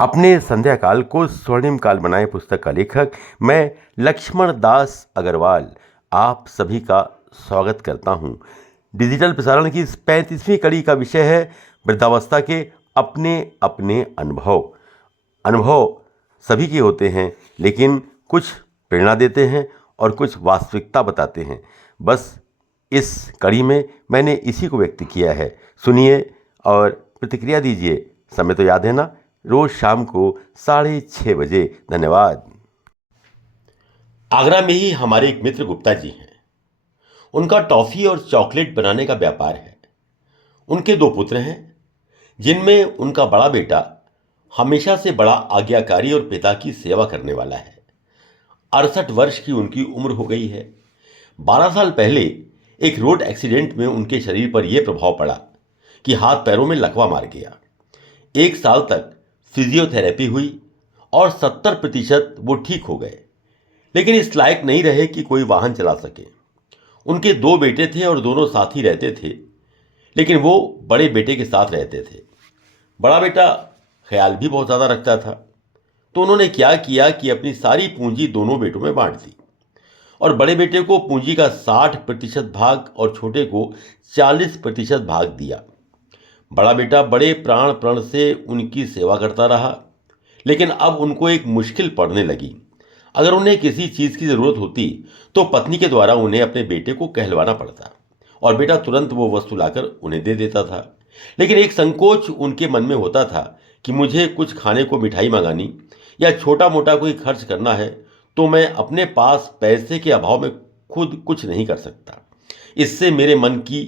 अपने संध्या काल को स्वर्णिम काल बनाए पुस्तक का लेखक मैं लक्ष्मण दास अग्रवाल आप सभी का स्वागत करता हूं। डिजिटल प्रसारण की इस 35वीं कड़ी का विषय है वृद्धावस्था के अपने अपने अनुभव। अनुभव सभी के होते हैं, लेकिन कुछ प्रेरणा देते हैं और कुछ वास्तविकता बताते हैं। बस इस कड़ी में मैंने इसी को व्यक्त किया है। सुनिए और प्रतिक्रिया दीजिए। समय तो याद है ना, रोज शाम को 6:30 बजे। धन्यवाद। आगरा में ही हमारे एक मित्र गुप्ता जी हैं। उनका टॉफी और चॉकलेट बनाने का व्यापार है। उनके 2 पुत्र हैं, जिनमें उनका बड़ा बेटा हमेशा से बड़ा आज्ञाकारी और पिता की सेवा करने वाला है। 68 वर्ष की उनकी उम्र हो गई है। 12 साल पहले एक रोड एक्सीडेंट में उनके शरीर पर यह प्रभाव पड़ा कि हाथ पैरों में लकवा मार गया। 1 साल तक फिजियोथेरेपी हुई और 70% वो ठीक हो गए, लेकिन इस लायक नहीं रहे कि कोई वाहन चला सके। उनके 2 बेटे थे और दोनों साथ ही रहते थे, लेकिन वो बड़े बेटे के साथ रहते थे। बड़ा बेटा ख्याल भी बहुत ज़्यादा रखता था, तो उन्होंने क्या किया कि अपनी सारी पूंजी दोनों बेटों में बांट दी और बड़े बेटे को पूंजी का 60% भाग और छोटे को 40% भाग दिया। बड़ा बेटा बड़े प्राण प्रण से उनकी सेवा करता रहा, लेकिन अब उनको एक मुश्किल पड़ने लगी। अगर उन्हें किसी चीज़ की ज़रूरत होती तो पत्नी के द्वारा उन्हें अपने बेटे को कहलवाना पड़ता और बेटा तुरंत वो वस्तु लाकर उन्हें दे देता था। लेकिन एक संकोच उनके मन में होता था कि मुझे कुछ खाने को मिठाई मंगानी या छोटा मोटा कोई खर्च करना है तो मैं अपने पास पैसे के अभाव में खुद कुछ नहीं कर सकता। इससे मेरे मन की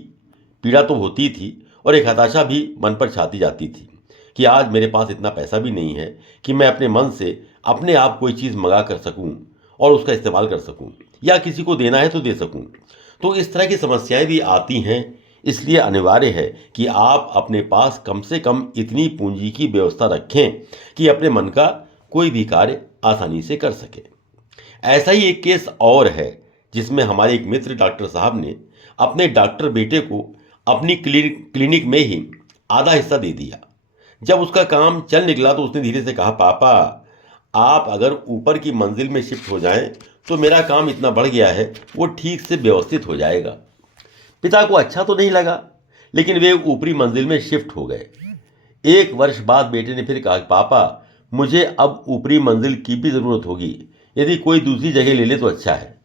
पीड़ा तो होती थी और एक हताशा भी मन पर छाती जाती थी कि आज मेरे पास इतना पैसा भी नहीं है कि मैं अपने मन से अपने आप कोई चीज़ मंगा कर सकूं और उसका इस्तेमाल कर सकूं, या किसी को देना है तो दे सकूं। तो इस तरह की समस्याएं भी आती हैं। इसलिए अनिवार्य है कि आप अपने पास कम से कम इतनी पूंजी की व्यवस्था रखें कि अपने मन का कोई भी कार्य आसानी से कर सके। ऐसा ही एक केस और है, जिसमें हमारे एक मित्र डॉक्टर साहब ने अपने डॉक्टर बेटे को अपनी क्लिनिक में ही आधा हिस्सा दे दिया। जब उसका काम चल निकला तो उसने धीरे से कहा, पापा आप अगर ऊपर की मंजिल में शिफ्ट हो जाएं तो मेरा काम इतना बढ़ गया है वो ठीक से व्यवस्थित हो जाएगा। पिता को अच्छा तो नहीं लगा, लेकिन वे ऊपरी मंजिल में शिफ्ट हो गए। 1 वर्ष बाद बेटे ने फिर कहा, पापा मुझे अब ऊपरी मंजिल की भी ज़रूरत होगी, यदि कोई दूसरी जगह ले ले तो अच्छा है।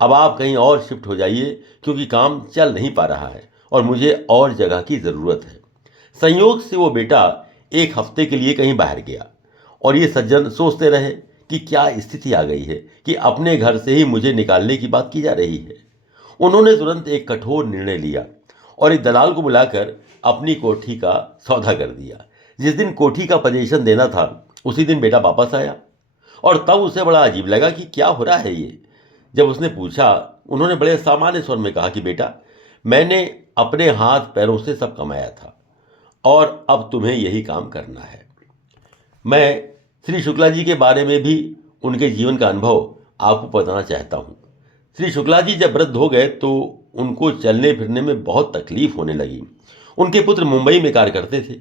अब आप कहीं और शिफ्ट हो जाइए, क्योंकि काम चल नहीं पा रहा है और मुझे और जगह की ज़रूरत है। संयोग से वो बेटा 1 हफ्ते के लिए कहीं बाहर गया और ये सज्जन सोचते रहे कि क्या स्थिति आ गई है कि अपने घर से ही मुझे निकालने की बात की जा रही है। उन्होंने तुरंत एक कठोर निर्णय लिया और एक दलाल को बुलाकर अपनी कोठी का सौदा कर दिया। जिस दिन कोठी का पोजीशन देना था उसी दिन बेटा वापस आया और तब उसे बड़ा अजीब लगा कि क्या हो रहा है ये। जब उसने पूछा, उन्होंने बड़े सामान्य स्वर में कहा कि बेटा मैंने अपने हाथ पैरों से सब कमाया था और अब तुम्हें यही काम करना है। मैं श्री शुक्ला जी के बारे में भी उनके जीवन का अनुभव आपको बताना चाहता हूँ। श्री शुक्ला जी जब वृद्ध हो गए तो उनको चलने फिरने में बहुत तकलीफ होने लगी। उनके पुत्र मुंबई में कार्य करते थे।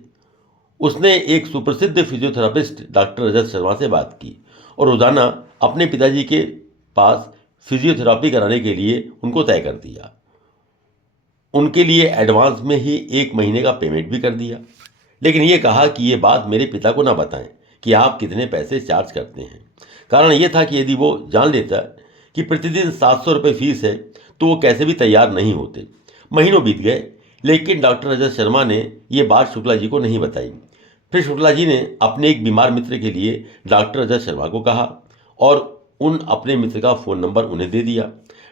उसने एक सुप्रसिद्ध फिजियोथेरापिस्ट डॉक्टर रजत शर्मा से बात की और रोजाना अपने पिताजी के पास फिजियोथेरापी कराने के लिए उनको तय कर दिया। उनके लिए एडवांस में ही 1 महीने का पेमेंट भी कर दिया, लेकिन ये कहा कि ये बात मेरे पिता को ना बताएं कि आप कितने पैसे चार्ज करते हैं। कारण ये था कि यदि वो जान लेता कि प्रतिदिन 700 रुपये फीस है तो वो कैसे भी तैयार नहीं होते। महीनों बीत गए, लेकिन डॉक्टर रजत शर्मा ने ये बात शुक्ला जी को नहीं बताई। फिर शुक्ला जी ने अपने एक बीमार मित्र के लिए डॉक्टर रजत शर्मा को कहा और उन अपने मित्र का फ़ोन नंबर उन्हें दे दिया।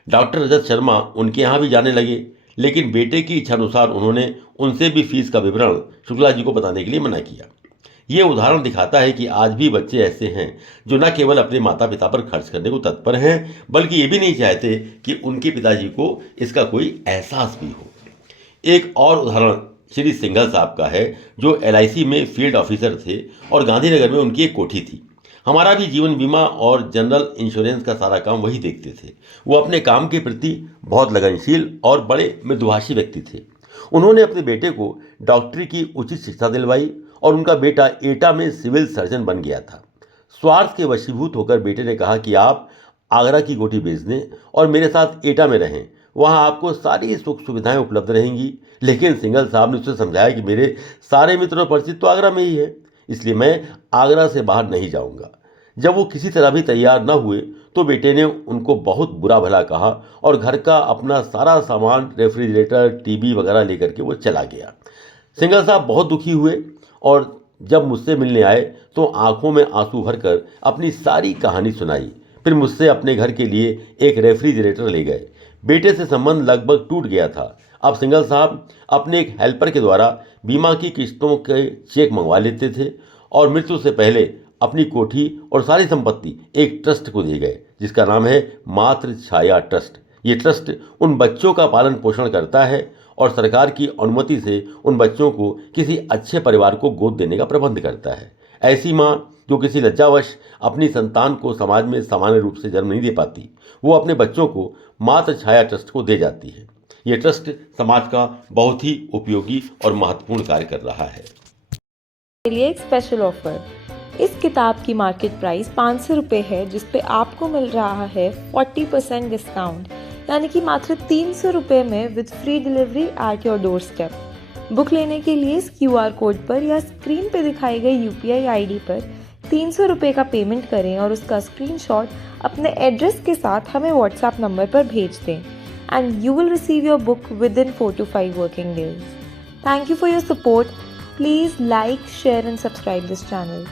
डॉक्टर रजत शर्मा उनके यहाँ भी जाने लगे, लेकिन बेटे की इच्छानुसार उन्होंने उनसे भी फीस का विवरण शुक्ला जी को बताने के लिए मना किया। ये उदाहरण दिखाता है कि आज भी बच्चे ऐसे हैं जो न केवल अपने माता पिता पर खर्च करने को तत्पर हैं, बल्कि ये भी नहीं चाहते कि उनके पिताजी को इसका कोई एहसास भी हो। एक और उदाहरण श्री सिंघल साहब का है, जो LIC में फील्ड ऑफिसर थे और गांधीनगर में उनकी एक कोठी थी। हमारा भी जीवन बीमा और जनरल इंश्योरेंस का सारा काम वही देखते थे। वो अपने काम के प्रति बहुत लगनशील और बड़े मृदुभाषी व्यक्ति थे। उन्होंने अपने बेटे को डॉक्टरी की उचित शिक्षा दिलवाई और उनका बेटा एटा में सिविल सर्जन बन गया था। स्वार्थ के वशीभूत होकर बेटे ने कहा कि आप आगरा की कोठी बेच दें और मेरे साथ एटा में रहें, वहां आपको सारी सुख सुविधाएं उपलब्ध रहेंगी। लेकिन सिंघल साहब ने उसे समझाया कि मेरे सारे मित्र और परिचित तो आगरा में ही है, इसलिए मैं आगरा से बाहर नहीं जाऊंगा। जब वो किसी तरह भी तैयार न हुए तो बेटे ने उनको बहुत बुरा भला कहा और घर का अपना सारा सामान, रेफ्रिजरेटर, टीवी वगैरह लेकर के वो चला गया। सिंघल साहब बहुत दुखी हुए और जब मुझसे मिलने आए तो आंखों में आंसू भरकर अपनी सारी कहानी सुनाई। फिर मुझसे अपने घर के लिए एक रेफ्रिजरेटर ले गए। बेटे से संबंध लगभग टूट गया था। अब सिंघल साहब अपने एक हेल्पर के द्वारा बीमा की किस्तों के चेक मंगवा लेते थे और मृत्यु से पहले अपनी कोठी और सारी संपत्ति एक ट्रस्ट को दे गए, जिसका नाम है मातृ छाया ट्रस्ट। ये ट्रस्ट उन बच्चों का पालन पोषण करता है और सरकार की अनुमति से उन बच्चों को किसी अच्छे परिवार को गोद देने का प्रबंध करता है। ऐसी माँ जो किसी लज्जावश अपनी संतान को समाज में सामान्य रूप से जन्म नहीं दे पाती, वो अपने बच्चों को मातृ छाया ट्रस्ट को दे जाती है। ये ट्रस्ट समाज का बहुत ही उपयोगी और महत्वपूर्ण कार्य कर रहा है। के लिए एक स्पेशल ऑफर। इस किताब की मार्केट प्राइस 500 रुपये है, जिस पे आपको मिल रहा है 40% डिस्काउंट, यानी कि मात्र 300 रुपये में with free delivery at your door step. Book लेने के लिए इस QR कोड पर या स्क्रीन पे दिखाई गई UPI ID पर 300 रुपये का पेमेंट करें और उसका स्क्रीनशॉट अपने एड्रेस के साथ हमें WhatsApp नंबर पर भेज दें and you will receive your book within 4 to 5 working days. Thank you for your support. Please like, share and subscribe this channel.